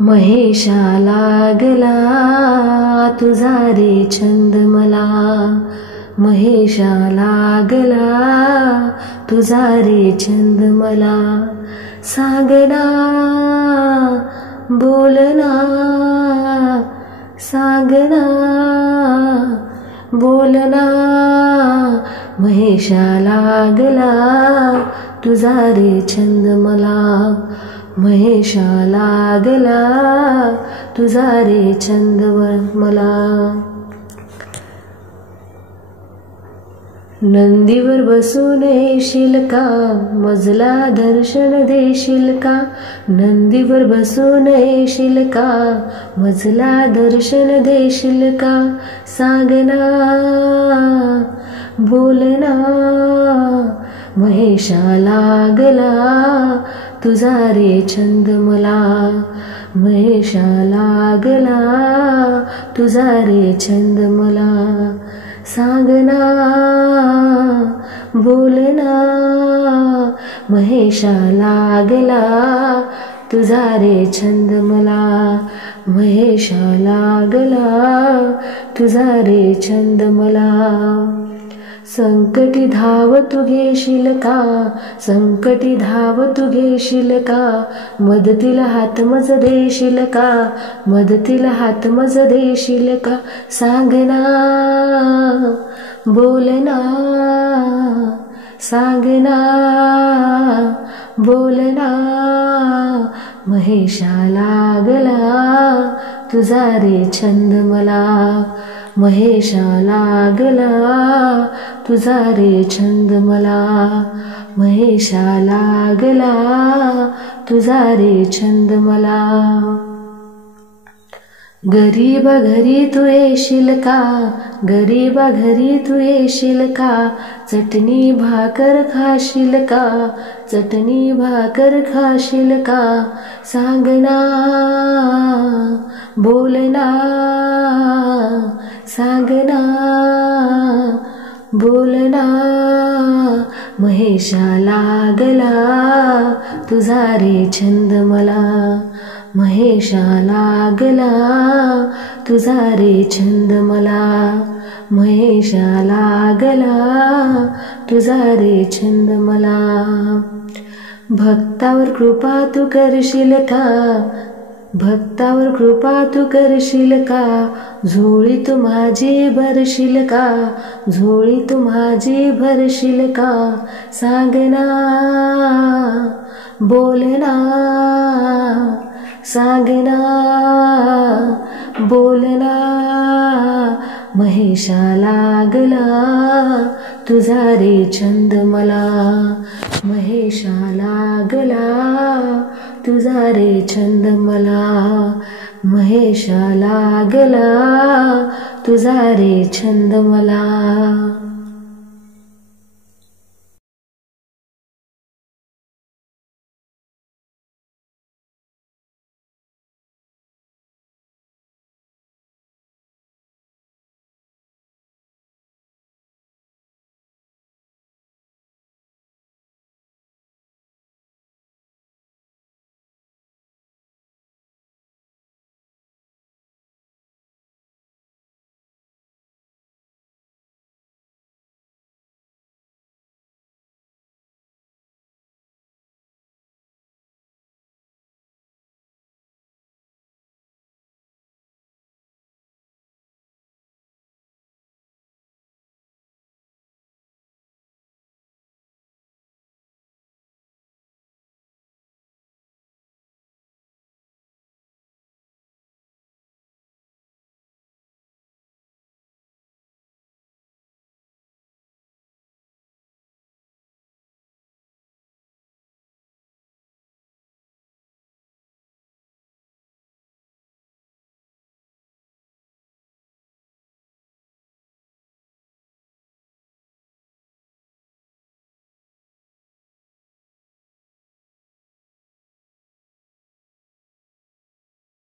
महेशा लागला तुझा रे छंद मला, महेशा लागला तुझा रे छंद मला. सांगना बोलना, सांगना बोलना, महेशा लागला तुझा रे छंद मला, महेशा लागला तुझा रे छंद मला. नंदीवर बसून येशील का, मजला दर्शन देशील का, नंदीवर बसून येशील का, मजला दर्शन देशील का. सांगना बोलना, महेशा लागला तुझा रे छंद मला, महेशा लागला तुझा रे छंद मला. सांगना बोलना, महेशा लागला तुझा रे छंद मला, महेशा लागला तुझा रे छंद मला. संकटी धाव तू घेशील का, संकटी धाव तू घेशील का, मदतीला हात मज देशील का, मदतीला हात मज देशील का. सांगना बोलना, सांगना बोलना, महेशा लागला तुझा रे छंद मला, महेशा लागला तुझा रे छंद मला, महेशा लागला तुझा रे छंद मला. गरीबा घरी तू येशील का, गरीबा घरी तू येशील का, चटणी भाकर खाशील का, चटणी भाकर खाशील का. सांगना बोलना, सांगना बोलना, महेशा लागला तुझा रे छंद मला, महेशा लागला तुझा रे छंद मला, महेशा लागला तुझा रे छंद मला. भक्तावर कृपा तू करशील का, भक्तावर कृपा तू करशील का, झोळी तू माझी भरशील का, झोळी तू माझी भरशील का. सांगना बोलना, सांगना बोलना, महेशा लागला तुझा रे छंद मला, महेशा लागला तुझा रे छंद मला, महेशा लागला तुझा रे छंद मला.